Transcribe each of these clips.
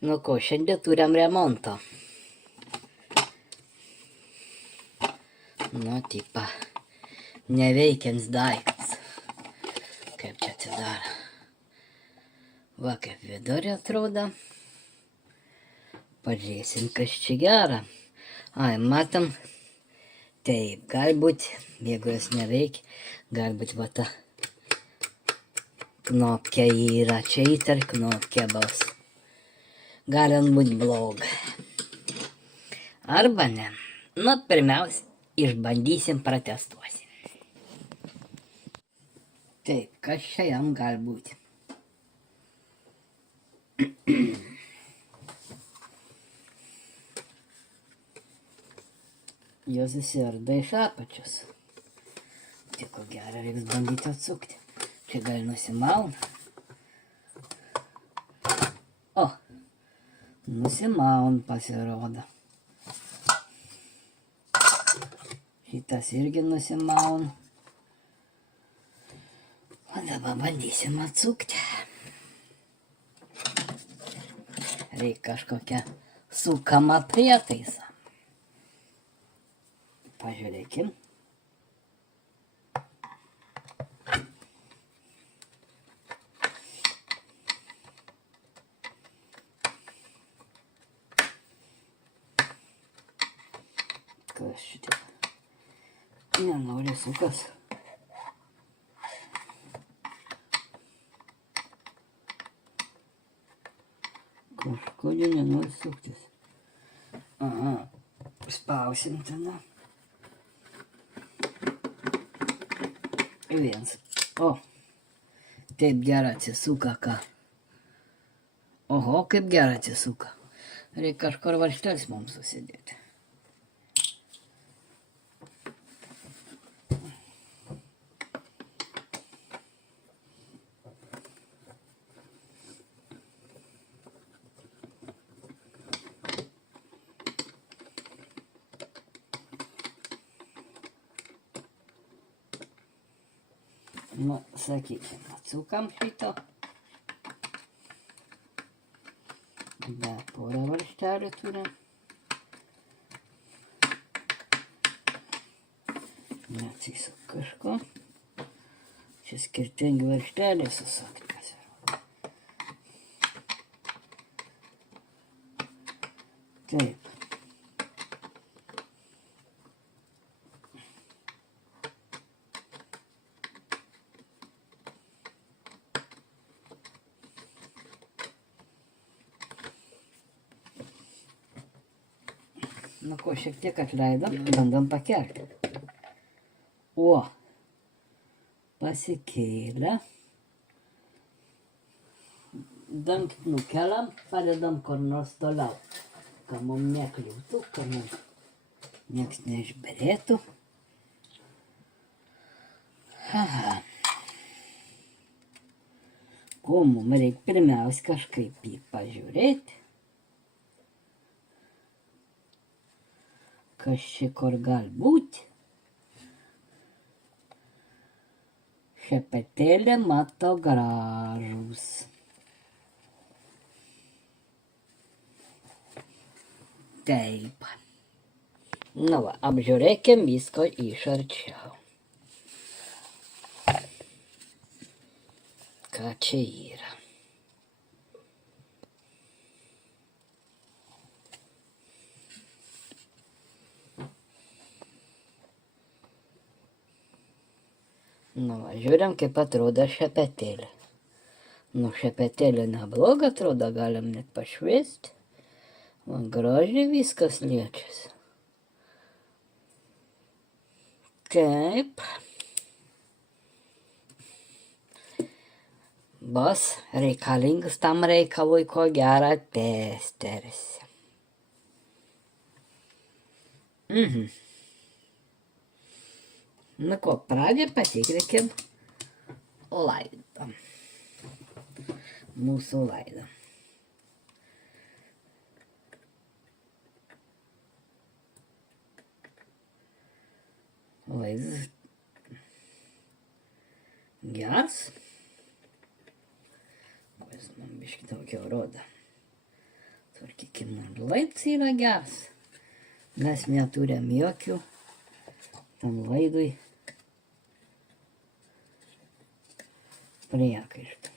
Nu ko, šiandien turim remontą. Nu, tipa, neveikiant daiktas. Kaip čia atsidaro. Va, kaip vidurė atrodo. Pažiūrėsim, kas čia gera. Ai, matom. Taip, galbūt, jeigu jos neveikia, galbūt va ta knopkė yra. Čia įtar knopkė bus. Gali būti bloga. Arba ne. Nu, pirmiausia, išbandysim, pratestuosim. Taip, kas čia jam gali būti? Jos įsiarda iš apačios. Tik ko gero reiks bandyti atsukti. Čia gali nusimauna. O, nusimaun pasirodo. Šitas irgi nusimaun. O dabar bandysim atsukti. Reikia kažkokią sukamą prietaisą. Pažiūrėkim. Kas šitie? Nenori sukas. Kažkodėl nenori suktis. Aha, spausim tada. Viens. O, taip gerai atsisuka, ką. Oho, kaip gerai atsisuka. Reikia kažkur varžtelis mums susidėti. Nu, sakykim, atsukam šito. Dar porą varžtelių turim. Neatsisuk kažko. Čia skirtingi varžteliai susukti pasirodo. Taip. Nu ko, šiek tiek atleidom, bandom pakelti. O, pasikėlę. Dangtį nukeliam, padedam kur nors toliau. Kad mums nekliūtų, kad mums nieks neišberėtų. Aha. Ko mums reikia pirmiausia kažkaip jį pažiūrėti. Kas čia kur gali būti? Šepetėlė mato gražūs. Taip. Nu va, apžiūrėkim visko iš arčiau. Ką čia yra? Nu va, žiūrim, kaip atrodo šepetėlė. Nu, šepetėlė nebloga atrodo, galim net pašviesti. Va, gražiai viskas liečiasi. Taip. Bus reikalingas tam reikalui, ko gero, testeris. Nu ko, pradžią patikrikim laidą. Mūsų laidą. Laidas geras. Kuris man biškį daugiau rodo. Tvarkykim, laidas yra geras. Mes neturėm jokių tam laidui priekaištų.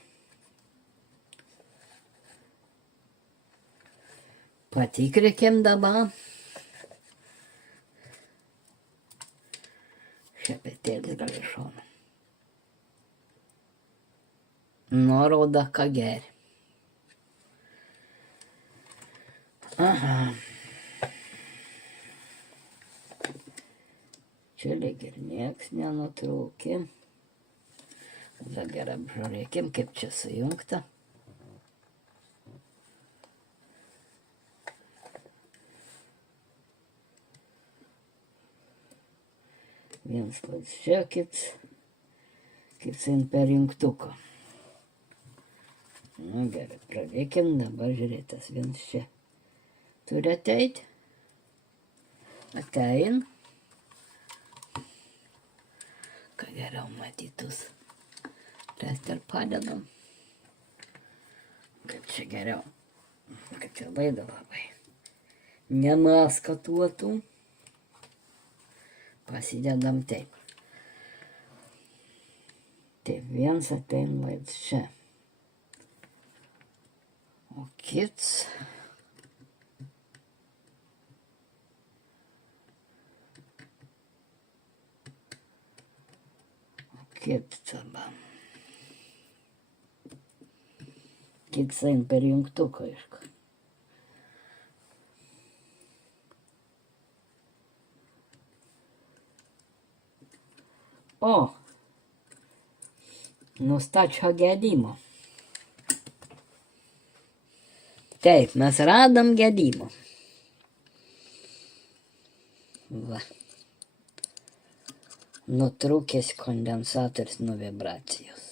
Patikrikim dabar. Šepetėlis gal iš šono. Nuoroda, ką geri. Aha. Čia lyg ir nieks nenutraukė. Dabar apžiūrėkim, kaip čia sujungta. Viens laidas čia, kits per jungtuką. Nu gerai, pradėkim, dabar žiūrėtas viens čia. Turi ateit. Atein. Ką geriau matytus. Lest ir padedam. Kaip čia geriau. Kad čia laida labai nemaskatuotų. Pasidedam taip. Taip, viens atein laidas čia. O kits tada. Kits ein per jungtuką, aišku. O, nustačio gedimo. Taip, mes radom gedimo. Va. Nutrūkęs kondensatorius nuo vibracijos.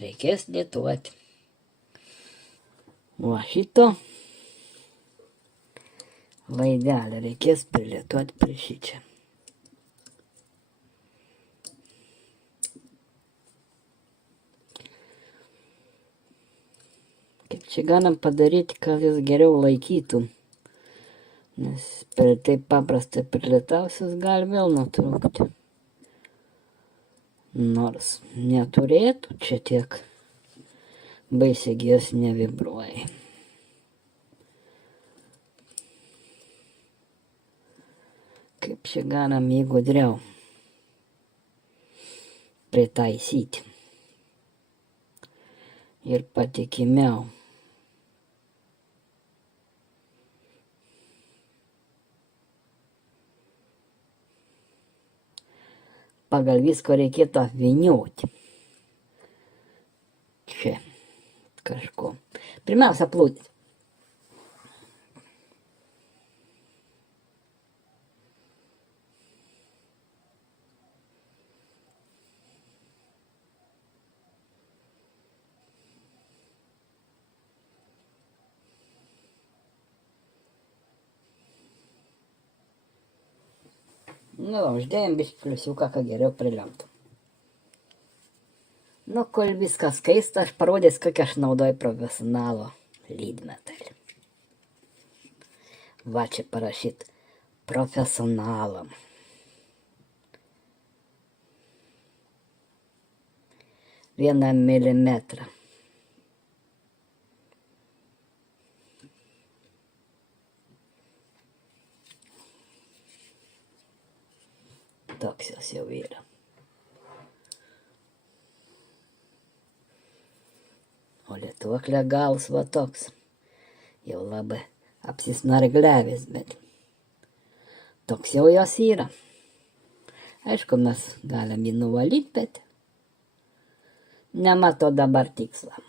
Reikės lietuoti. Va šito laidelį reikės prilietuoti prie šičia. Kaip čia galim padaryti, kad jis geriau laikytų. Nes per taip paprastai prilėtausias gali vėl nutrūkti. Nors neturėtų čia tiek baisiai jos nevibruoja. Kaip čia galim jį gudriau pritaisyti ir patikimiau. Pagal visko reikėtų apvynioti. Čia kažko. Pirmiausia, plūdės. Nu, uždėjom biškį pliusiuką, kad geriau prilemtų. Nu, kol viskas keista, aš parodys, kokią aš naudoju profesionalo lydmetalį. Va čia parašyt profesionalam. 1 milimetrą. Toks jos jau yra. O lietuoklė galas va toks. Jau labai apsisnargliavęs, bet toks jau jos yra. Aišku, mes galim jį nuvalyti, bet nemato dabar tikslą.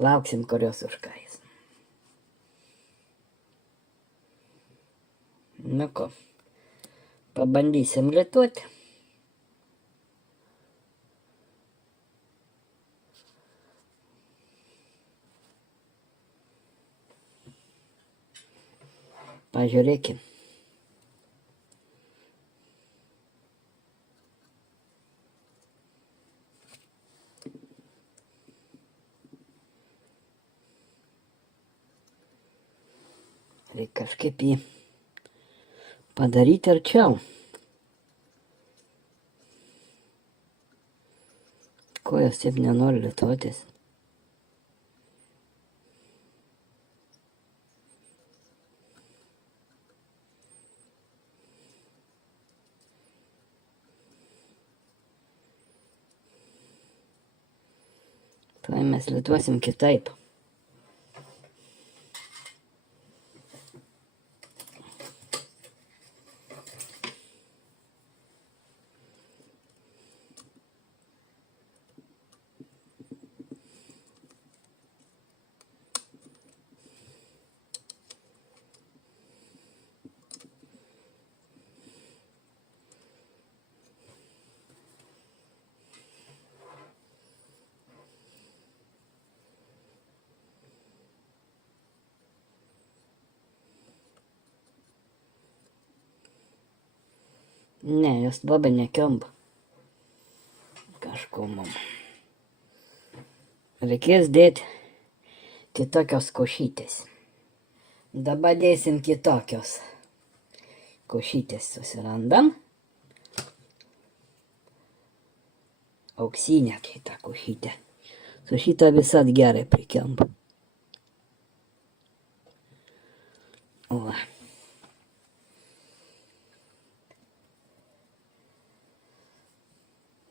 Lauksim, kurios užkais. Nu ko. Pabandysim lietuoti. Pažiūrėkim. Reikia kažkaip jį padaryti arčiau. Kojos taip nenori lietotis. Tuoj mes lietuosim kitaip. Ne, jos labai nekimba. Kažko mum. Reikės dėti kitokios košytės. Dabar dėsim kitokios košytės. Susirandam. Auksinę kitą košytę. Su šitą visat gerai prikimba. O.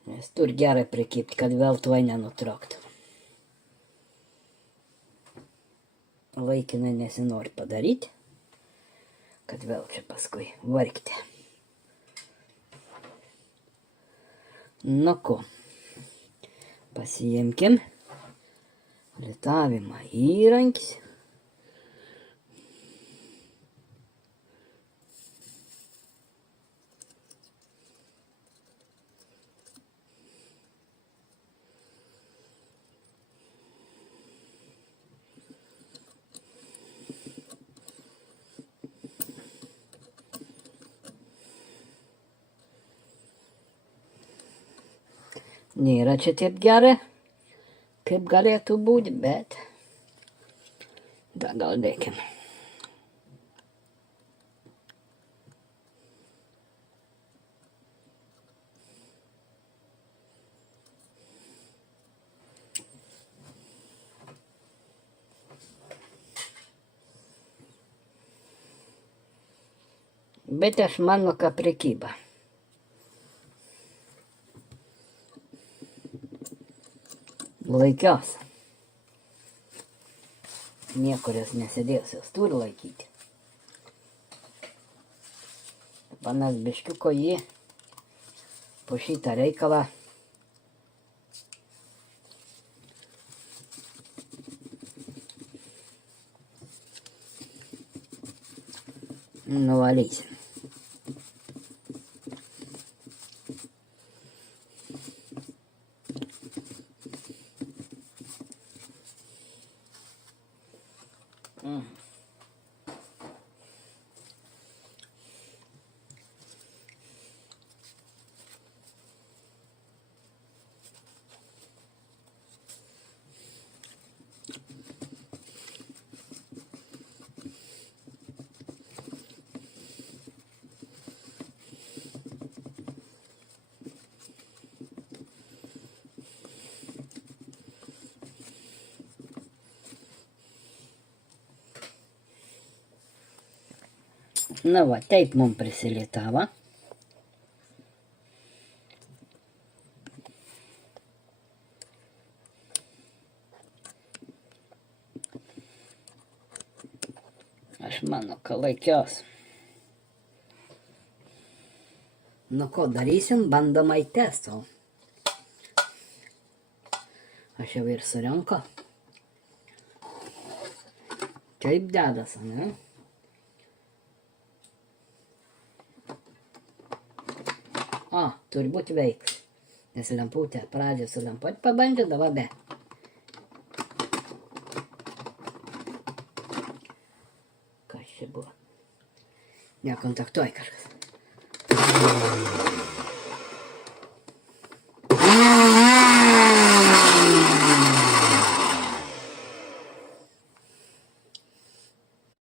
Nes turi gerai prikibti, kad vėl tuoj nenutrauktų. Laikinai nesinori padaryti, kad vėl čia paskui vargti. Nu ko, pasiimkim litavimo įrankis. Nėra čia taip gerai, kaip galėtų būti, bet dar gal dėkim. Bet aš manau, kad prekyba. Laikios. Niekur jos nesidės, jos turi laikyti. Panas biškiuko jį po šitą reikalą nuvalysim. Na va, taip mums prisilietavo. Aš manau, kad laikios. Nu ko darysim, bandomai testą. Aš jau ir surenku. Kaip dedasi, ne? O, turi būti veiks. Nes lemputė pradžio su lemputė pabandė, dabar be. Kas čia buvo? Nekontaktuoja kažkas.